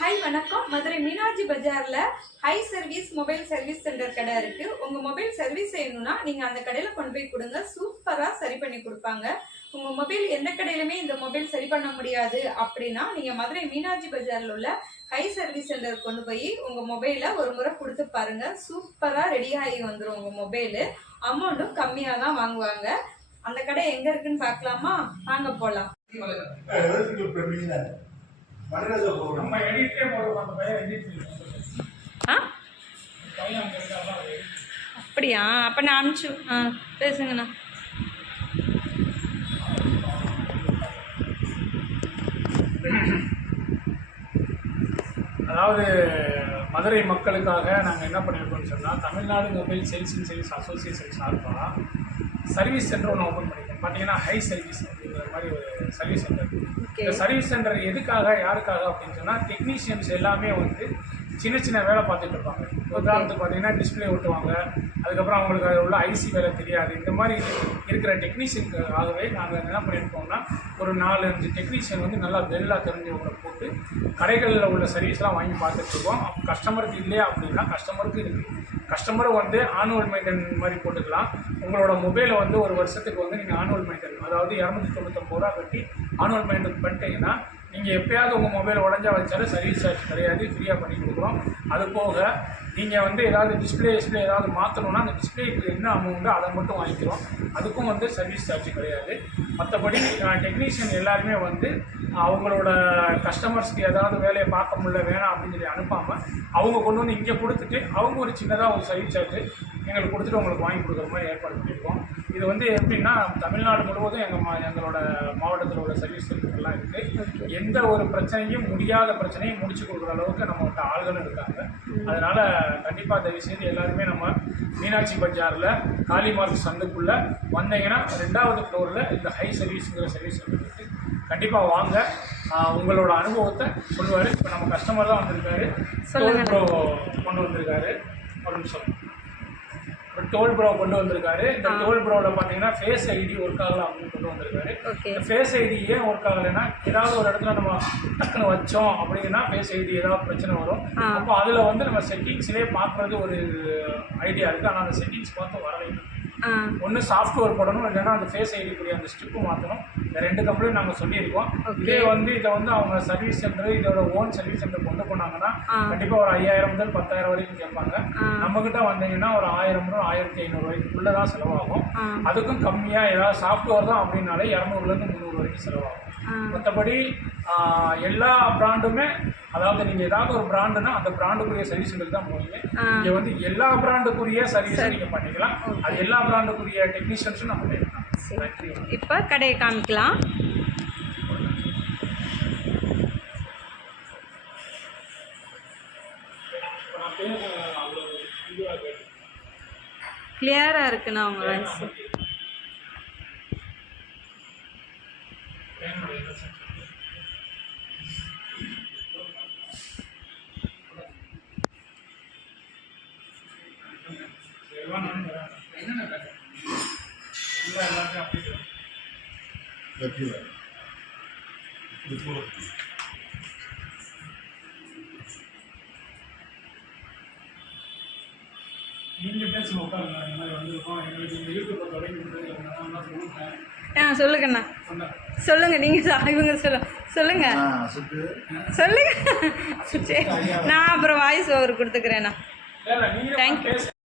Hi வணக்கம். மதுரை மீனாட்சி பஜார்ல high service mobile service centre கடை இருக்கு. உங்க மொபைல் சர்வீஸ் செய்யணும்னா நீங்க அந்த கடையில கொண்டு போய் கொடுங்க. சூப்பரா சரி பண்ணி கொடுப்பாங்க. உங்க மொபைல் எந்த கடையிலுமே இந்த மொபைல் சரி பண்ண முடியாது அப்படின்னா நீங்க மதுரை மீனாட்சி பஜார்ல உள்ள ஹை சர்வீஸ் சென்டர் கொண்டு போய் உங்க மொபைலை ஒரு முறை கொடுத்து பாருங்க. சூப்பரா ரெடி ஆகி வந்துடும் உங்க மொபைலு. அமௌண்ட்டும் கம்மியா தான் வாங்குவாங்க. அந்த கடை எங்க இருக்குன்னு பார்க்கலாமா? வாங்க போலாம். நம்ம எடிட்டே போடுறோம் அந்த பையன் எடிட் ஆ? அப்படியா? அப்போ நான் அனுப்பிச்சு ஆ பேசுங்கண்ணா. அதாவது மதுரை மக்களுக்காக நாங்கள் என்ன பண்ணியிருக்கோம்னு சொன்னால் Tamil Nadu mobile sales and service association சார்பாக சர்வீஸ் சென்டர் ஒன்று ஓப்பன் பண்ணியிருக்கோம் பார்த்தீங்கன்னா ஹை சர்வீஸ் அப்படிங்கிற மாதிரி ஒரு சர்வீஸ் சென்டர் இந்த சர்வீஸ் சென்டர் எதுக்காக யாருக்காக அப்படின்னு சொன்னால் டெக்னீஷியன்ஸ் எல்லாமே வந்து சின்ன சின்ன வேலை பார்த்துட்டு இருப்பாங்க. உதாரணத்துக்கு பார்த்தீங்கன்னா டிஸ்பிளே ஓட்டுவாங்க அதுக்கப்புறம் அவங்களுக்கு அதில் உள்ள ஐசி வேலை தெரியாது. இந்த மாதிரி இருக்கிற டெக்னீஷியனுக்காகவே நாங்கள் என்ன பண்ணியிருக்கோம்னா ஒரு நாலு அஞ்சு டெக்னீஷியன் வந்து நல்லா வெல்லாக தெரிஞ்சவங்களை போட்டு கடைகளில் உள்ள சர்வீஸ்லாம் வாங்கி பார்த்துட்ருக்கோம் கஸ்டமருக்கு இல்லையா அப்படின்னா கஸ்டமருக்கு இருக்குது கஸ்டமரும் வந்து ஆனுவல் மெயின்டன் மாதிரி போட்டுக்கலாம். உங்களோட மொபைலை வந்து ஒரு வருஷத்துக்கு வந்து நீங்கள் ஆனுவல் மெயின்டன் அதாவது இரநூத்தி தொண்ணூத்தொம்பது ரூபா கட்டி ஆனுவல் மெயின்டென் பண்ணிட்டீங்கன்னா நீங்கள் எப்போயாவது உங்கள் மொபைல் உடஞ்சா வச்சாலும் சர்வீஸ் சார்ஜ் கிடையாது ஃப்ரீயாக பண்ணி கொடுக்குறோம் அது போக நீங்கள் வந்து ஏதாவது டிஸ்பிளே டிஸ்பிளே ஏதாவது மாற்றணும்னா அந்த டிஸ்பிளேக்கு என்ன அமௌண்ட்டோ அதை மட்டும் வாங்கிக்கிறோம் அதுக்கும் வந்து சர்வீஸ் சார்ஜ் கிடையாது. மற்றபடி டெக்னீஷியன் எல்லாருமே வந்து அவங்களோட கஸ்டமர்ஸ்க்கு ஏதாவது வேலையை பார்க்க முடியல வேணாம் அப்படின்னு சொல்லி அனுப்பாமல் அவங்க கொண்டு வந்து இங்கே கொடுத்துட்டு அவங்க ஒரு சின்னதாக ஒரு சர்வீஸ் சார்ஜ் எங்களுக்கு கொடுத்துட்டு உங்களுக்கு வாங்கி கொடுக்குற மாதிரி ஏற்பாடு பண்ணியிருக்கோம் இது வந்து எப்படின்னா தமிழ்நாடு முழுவதும் எங்கள் மா எங்களோட மாவட்டத்தில் உள்ள சர்வீஸ் சென்டர்லாம் இருக்குது எந்த ஒரு பிரச்சனையும் முடியாத பிரச்சனையும் முடிச்சு கொடுக்குற அளவுக்கு நம்மகிட்ட ஆள்களும் இருக்காங்க. அதனால கண்டிப்பாக தயவு செய்து எல்லாருமே நம்ம மீனாட்சி பஜாரில் காளிமார்க் சந்துக்குள்ளே வந்தீங்கன்னா ரெண்டாவது ஃப்ளோரில் இந்த ஹை சர்வீஸுங்கிற சர்வீஸ் சென்டர் இருக்குது கண்டிப்பாக வாங்க. உங்களோட அனுபவத்தை சொல்லுவார். இப்போ நம்ம கஸ்டமர் தான் வந்திருக்காரு. ப்ரோ கொண்டு வந்திருக்காரு. நிமிஷம் ஒரு டோல் ப்ரோ கொண்டு வந்திருக்காரு. இந்த. டோல் ப்ரோவில் பார்த்தீங்கன்னா ஃபேஸ் ஐடி ஒர்க் ஆகலாம் அப்படின்னு கொண்டு வந்திருக்காரு. இந்த ஃபேஸ் ஐடி ஏன் ஒர்க் ஆகலைன்னா ஏதாவது ஒரு இடத்துல நம்ம டக்குன்னு வச்சோம் அப்படின்னா ஃபேஸ் ஐடி ஏதாவது பிரச்சனை வரும். அப்போ அதில் வந்து நம்ம செட்டிங்ஸ்லேயே பார்க்குறது ஒரு ஐடியா இருக்குது ஆனால் அந்த செட்டிங்ஸ் பார்த்து வரலை ஆ. ஒன்று சாஃப்ட்வேர் போடணும் இல்லைன்னா அந்த ஃபேஸ் ஐடிக்குரிய அந்த ஸ்டிப்பு மாற்றணும் இந்த ரெண்டு கம்பெனியும் நாங்கள் சொல்லியிருக்கோம். இதே வந்து இதை வந்து அவங்க சர்வீஸ் சென்டர் இதோட ஓன் சர்வீஸ் சென்டர் கொண்டு போனாங்கன்னா. கண்டிப்பாக ஒரு ஐயாயிரம் முதல் பத்தாயிரம் வரைக்கும் கேட்பாங்க ஆ. நம்மக்கிட்ட வந்தீங்கன்னா ஒரு ஆயிரம் முதல் ஆயிரத்தி ஐநூறு வரைக்கும் தான் செலவாகும். அதுக்கும் கம்மியாக ஏதாவது சாஃப்ட்வேர் தான் அப்படின்னாலே இரநூறுலேருந்து முந்நூறு வரைக்கும் செலவாகும். மற்றபடி எல்லா பிராண்டுமே அதாவது நீங்கள் ஏதாவது ஒரு பிராண்டுனா அந்த பிராண்டுக்குரிய சர்வீஸ் சென்டர் தான் போவீங்க. இங்கே வந்து எல்லா பிராண்டுக்குரிய சர்வீஸும் சரி. நீங்கள் பண்ணிக்கலாம். அது எல்லா பிராண்டுக்குரிய டெக்னீஷியன்ஸும் நம்ம இப்போ கடையை காமிக்கலாம். கிளியராக இருக்குண்ணா உங்கள் வாய்ஸ் என்னுடைய என்ன என்னென்ன நீங்கள் பேசுங்க உட்காருங்க இந்த மாதிரி வந்திருக்கோம் எங்களுக்கு இந்த யூடியூப்பை தொடங்கி சொல்லுங்கள் ஆ சொல்லுங்கண்ணா சொல்லுங்க இவங்க சொல்ல நான் அப்புறம் வாய்ஸ் ஓவர் கொடுத்துக்கிறேண்ணா இல்லை